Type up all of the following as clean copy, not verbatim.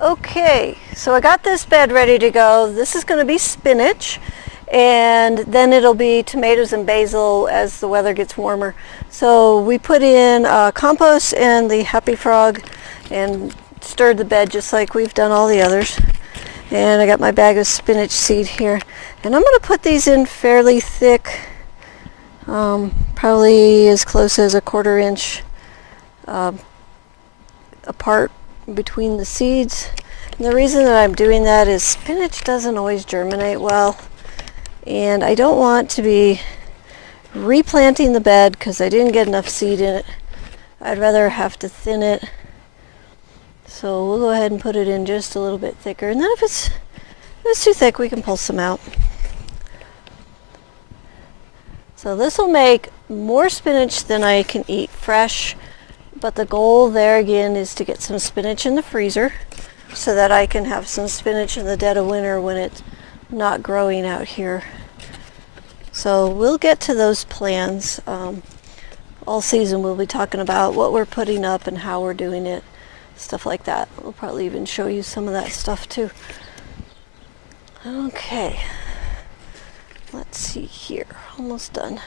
Okay, so I got this bed ready to go. This is going to be spinach, and then it'll be tomatoes and basil as the weather gets warmer. So we put in compost and the Happy Frog and stirred the bed just like we've done all the others. And I got my bag of spinach seed here, and I'm going to put these in fairly thick, probably as close as a 1/4 inch apart between the seeds. And the reason that I'm doing that is spinach doesn't always germinate well, and I don't want to be replanting the bed because I didn't get enough seed in it. I'd rather have to thin it. So we'll go ahead and put it in just a little bit thicker, and then if it's too thick, we can pull some out. So this will make more spinach than I can eat fresh, but the goal there again is to get some spinach in the freezer so that I can have some spinach in the dead of winter when it's not growing out here. So we'll get to those plans. All season we'll be talking about what we're putting up and how we're doing it, stuff like that. We'll probably even show you some of that stuff too. Okay, let's see here, almost done.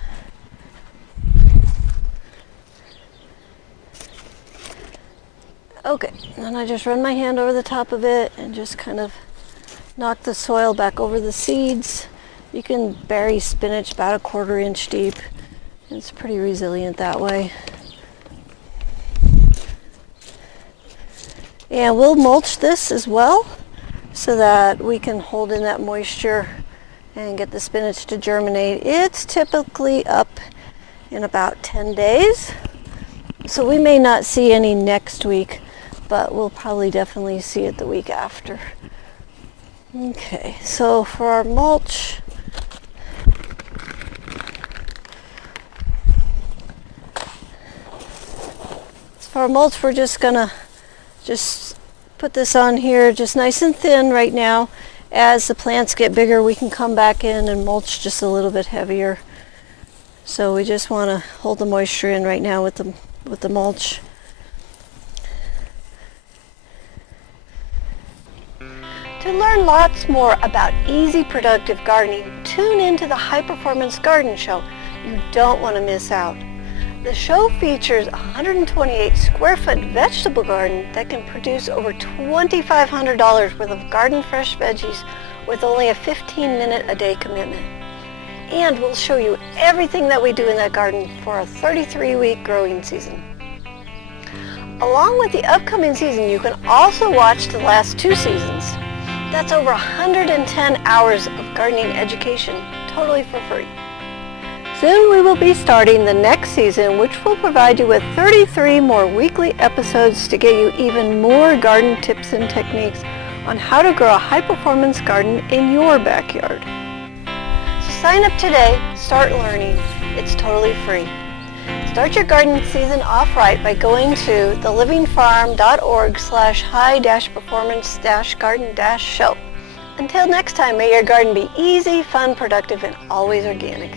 Okay, then I just run my hand over the top of it and just kind of knock the soil back over the seeds. You can bury spinach about a 1/4 inch deep. It's pretty resilient that way. And we'll mulch this as well so that we can hold in that moisture and get the spinach to germinate. It's typically up in about 10 days. So we may not see any next week, but we'll probably definitely see it the week after. Okay, so for our mulch, we're just gonna put this on here just nice and thin right now. As the plants get bigger, we can come back in and mulch just a little bit heavier. So we just want to hold the moisture in right now with the mulch. To learn lots more about easy, productive gardening, tune into the High Performance Garden Show. You don't want to miss out. The show features a 128 square foot vegetable garden that can produce over $2,500 worth of garden fresh veggies with only a 15-minute a day commitment. And we'll show you everything that we do in that garden for a 33-week growing season. Along with the upcoming season, you can also watch the last 2 seasons. That's over 110 hours of gardening education, totally for free. Soon we will be starting the next season, which will provide you with 33 more weekly episodes to get you even more garden tips and techniques on how to grow a high-performance garden in your backyard. So sign up today, start learning. It's totally free. Start your garden season off right by going to thelivingfarm.org/high-performance-garden-show. Until next time, may your garden be easy, fun, productive, and always organic.